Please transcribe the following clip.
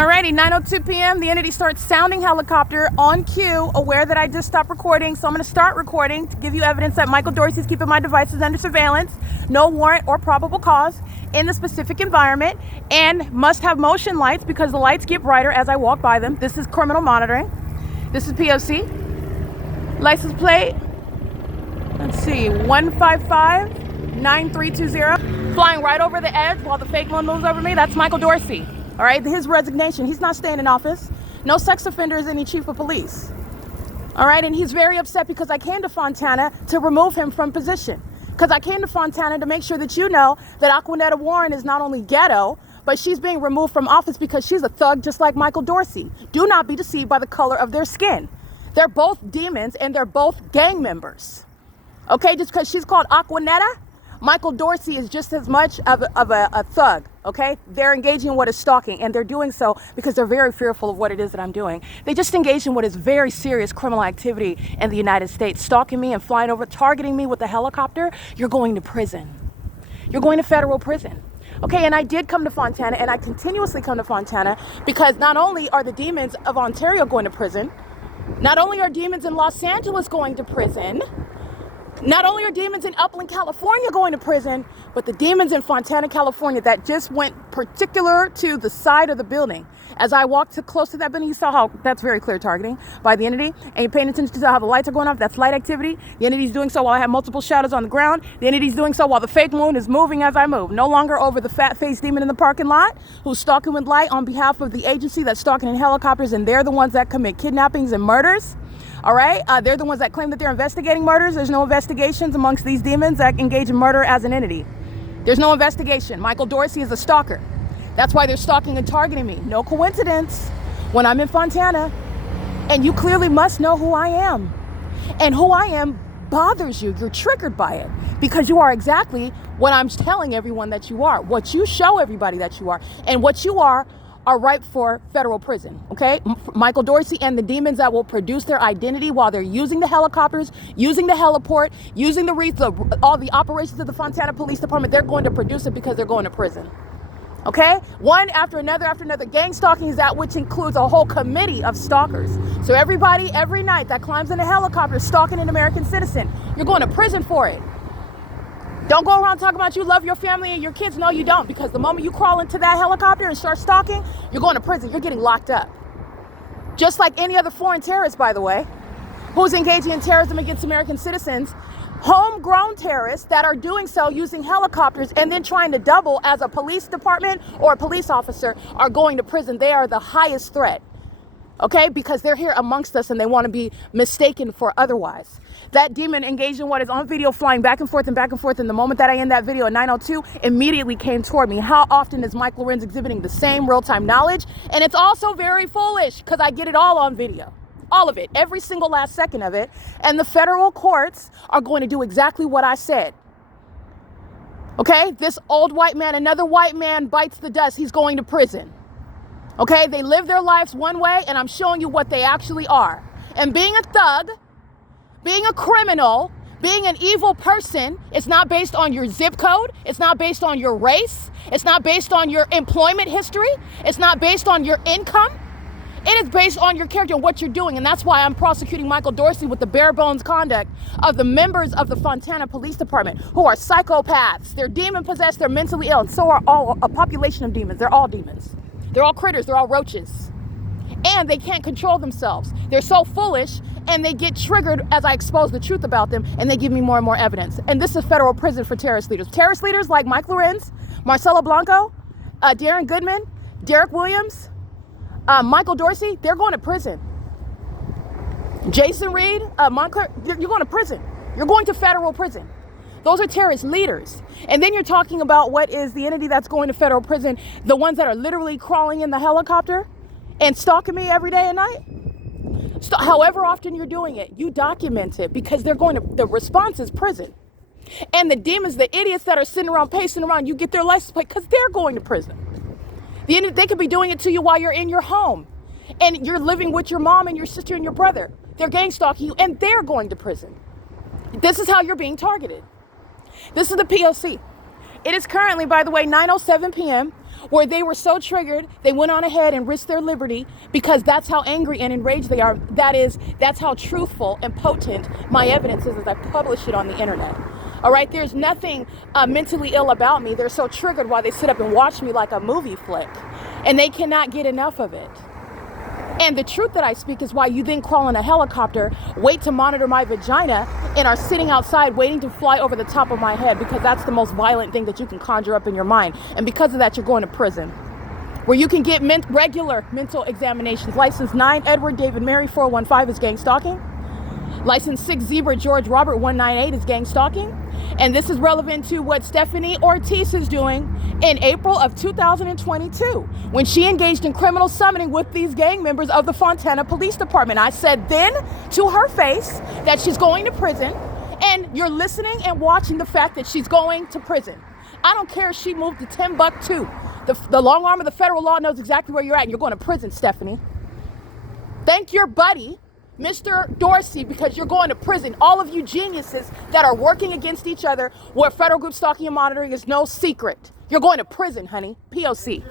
Alrighty, 9:02 p.m. The entity starts sounding helicopter on cue, aware that I just stopped recording. So I'm going to start recording to give you evidence that Michael Dorsey is keeping my devices under surveillance, no warrant or probable cause in the specific environment, and must have motion lights because the lights get brighter as I walk by them. This is criminal monitoring. This is P.O.C. License plate, let's see, 155-9320. Flying right over the edge while the fake one moves over me. That's Michael Dorsey. All right, his resignation, he's not staying in office. No sex offender is any chief of police. All right, and he's very upset because I came to Fontana to remove him from position. Because I came to Fontana to make sure that you know that Aquanetta Warren is not only ghetto, but she's being removed from office because she's a thug just like Michael Dorsey. Do not be deceived by the color of their skin. They're both demons and they're both gang members. Okay, just because she's called Aquanetta, Michael Dorsey is just as much of a thug, okay? They're engaging in what is stalking, and they're doing so because they're very fearful of what it is that I'm doing. They just engaged in what is very serious criminal activity in the United States, stalking me and flying over, targeting me with a helicopter. You're going to prison. You're going to federal prison. Okay, and I did come to Fontana, and I continuously come to Fontana because not only are the demons of Ontario going to prison, not only are demons in Los Angeles going to prison, not only are demons in Upland, California going to prison, but the demons in Fontana, California that just went particular to the side of the building. As I walked close to that building, you saw how that's very clear targeting by the entity. And you're paying attention to how the lights are going off. That's light activity. The entity's doing so while I have multiple shadows on the ground. The entity's doing so while the fake moon is moving as I move. No longer over the fat-faced demon in the parking lot who's stalking with light on behalf of the agency that's stalking in helicopters, and they're the ones that commit kidnappings and murders. All right, they're the ones that claim that they're investigating murders. There's no investigations amongst these demons that engage in murder as an entity. There's no investigation. Michael Dorsey is a stalker. That's why they're stalking and targeting me. No coincidence when I'm in Fontana. And you clearly must know who I am. And who I am bothers you. You're triggered by it because you are exactly what I'm telling everyone that you are. What you show everybody that you are. And what you are ripe for federal prison, okay? Michael Dorsey and the demons that will produce their identity while they're using the helicopters, using the heliport, using all the operations of the Fontana Police Department, they're going to produce it because they're going to prison, okay? One after another. Gang stalking is that which includes a whole committee of stalkers. So everybody, every night that climbs in a helicopter stalking an American citizen, you're going to prison for it. Don't go around talking about you love your family and your kids. No, you don't, because the moment you crawl into that helicopter and start stalking, you're going to prison. You're getting locked up. Just like any other foreign terrorist, by the way, who's engaging in terrorism against American citizens, homegrown terrorists that are doing so using helicopters and then trying to double as a police department or a police officer are going to prison. They are the highest threat, okay, because they're here amongst us and they want to be mistaken for otherwise. That demon engaged in what is on video flying back and forth, and the moment that I end that video at 9:02 immediately came toward me. How often is Mike Lorenz exhibiting the same real-time knowledge? And it's also very foolish because I get it all on video. All of it, every single last second of it. And the federal courts are going to do exactly what I said. Okay, this old white man, another white man bites the dust. He's going to prison. Okay, they live their lives one way, and I'm showing you what they actually are. And being a thug, being a criminal, being an evil person, it's not based on your zip code. It's not based on your race. It's not based on your employment history. It's not based on your income. It is based on your character and what you're doing. And that's why I'm prosecuting Michael Dorsey with the bare bones conduct of the members of the Fontana Police Department who are psychopaths. They're demon possessed. They're mentally ill. And so are all a population of demons. They're all demons. They're all critters. They're all roaches. And they can't control themselves. They're so foolish, and they get triggered as I expose the truth about them, and they give me more and more evidence. And this is federal prison for terrorist leaders. Terrorist leaders like Mike Lorenz, Marcelo Blanco, Darren Goodman, Derek Williams, Michael Dorsey, they're going to prison. Jason Reed, Montclair, you're going to prison. You're going to federal prison. Those are terrorist leaders. And then you're talking about what is the entity that's going to federal prison, the ones that are literally crawling in the helicopter and stalking me every day and night. So however often you're doing it, you document it because the response is prison. And the demons, the idiots that are sitting around pacing around, you get their license plate because they're going to prison. They could be doing it to you while you're in your home and you're living with your mom and your sister and your brother. They're gang stalking you and they're going to prison. This is how you're being targeted. This is the P.O.C. It is currently, by the way, 9:07 p.m. where they were so triggered, they went on ahead and risked their liberty because that's how angry and enraged they are. That's how truthful and potent my evidence is as I publish it on the internet. All right, there's nothing mentally ill about me. They're so triggered while they sit up and watch me like a movie flick, and they cannot get enough of it. And the truth that I speak is why you then crawl in a helicopter, wait to monitor my vagina, and are sitting outside waiting to fly over the top of my head, because that's the most violent thing that you can conjure up in your mind. And because of that, you're going to prison, where you can get regular mental examinations. License 9 Edward David Mary 415 is gang stalking. License 6 Zebra George Robert 198 is gang stalking. And this is relevant to what Stephanie Ortiz is doing in April of 2022, when she engaged in criminal summoning with these gang members of the Fontana Police Department. I said then to her face that she's going to prison, and you're listening and watching the fact that she's going to prison. I don't care if she moved to Timbuktu. The long arm of the federal law knows exactly where you're at, and you're going to prison, Stephanie. Thank your buddy, Mr. Dorsey, because you're going to prison. All of you geniuses that are working against each other, where federal group stalking and monitoring is no secret. You're going to prison, honey. P.O.C.